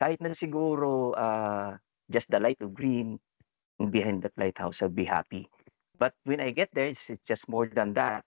kahit na siguro, just the light of green behind that lighthouse, I'll be happy. But when I get there, it's just more than that,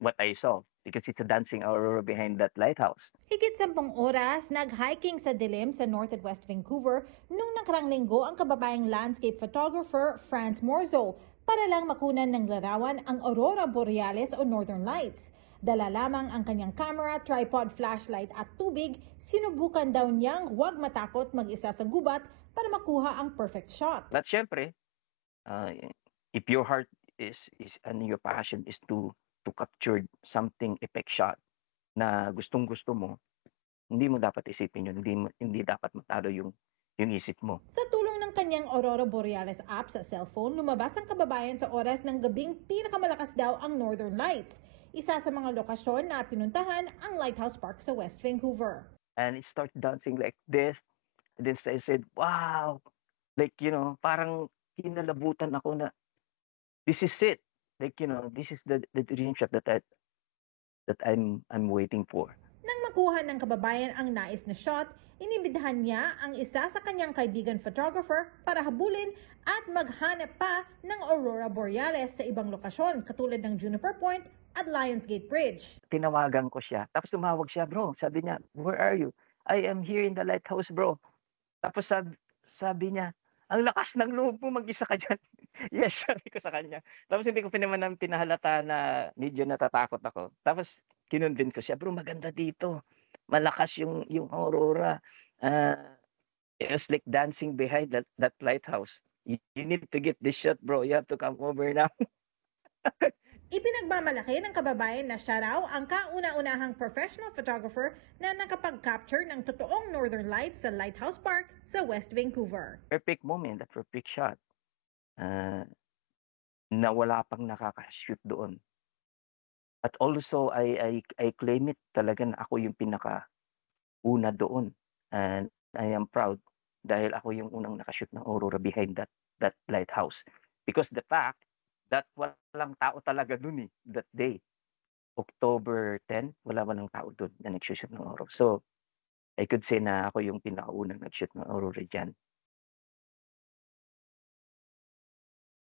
what I saw, because it's a dancing aurora behind that lighthouse. Higit 10 oras, nag-hiking sa dilim sa North and West Vancouver nung nakarang linggo ang kababayang landscape photographer Franz Morzo para lang makunan ng larawan ang Aurora Borealis o Northern Lights. Dala lamang ang kanyang camera, tripod, flashlight at tubig, sinubukan daw niyang huwag matakot mag-isa sa gubat para makuha ang perfect shot. But syempre, uh, if your heart is and your passion is to capture something effect shot na gustong-gusto mo, hindi mo dapat isipin yun, hindi dapat matalo yung isip mo. Sa tulong ng kanyang Aurora Borealis app sa cellphone, lumabas ang kababayan sa oras ng gabing pinakamalakas daw ang Northern Lights. Isa sa mga lokasyon na pinuntahan ang Lighthouse Park sa West Vancouver. And it started dancing like this. And then I said, wow, like, parang kinalabutan ako na this is it. Like, this is the dream shot that I'm waiting for. Nang makuha ng kababayan ang nais na shot, inibidhan niya ang isa sa kanyang kaibigan photographer para habulin at maghanap pa ng Aurora Borealis sa ibang lokasyon katulad ng Juniper Point at Lionsgate Bridge. Tinawagan ko siya. Tapos tumawag siya, bro. Sabi niya, where are you? I am here in the lighthouse, bro. Tapos sabi niya, ang lakas ng loob mo, mag-isa ka dyan. Yes, sabi ko sa kanya. Tapos hindi ko naman pinahalata na medyo natatakot ako. Tapos kinunvin ko siya, bro, maganda dito. Malakas yung aurora. Uh, it's like dancing behind that lighthouse. You need to get this shot, bro. You have to come over now. Ipinagmamalaki ng kababayan na siya raw ang kauna-unahang professional photographer na nakapag-capture ng totoong Northern Lights sa Lighthouse Park sa West Vancouver. Perfect moment, that perfect shot. Na wala pang nakaka-shoot doon. But also, I claim it talaga na ako yung pinaka-una doon. And I am proud dahil ako yung unang nakashoot ng aurora behind that lighthouse. Because the fact that walang tao talaga dun that day. October 10, wala walang tao dun na nag-shoot ng aurora. So, I could say na ako yung pinakaunang nag-shoot ng aurora dyan.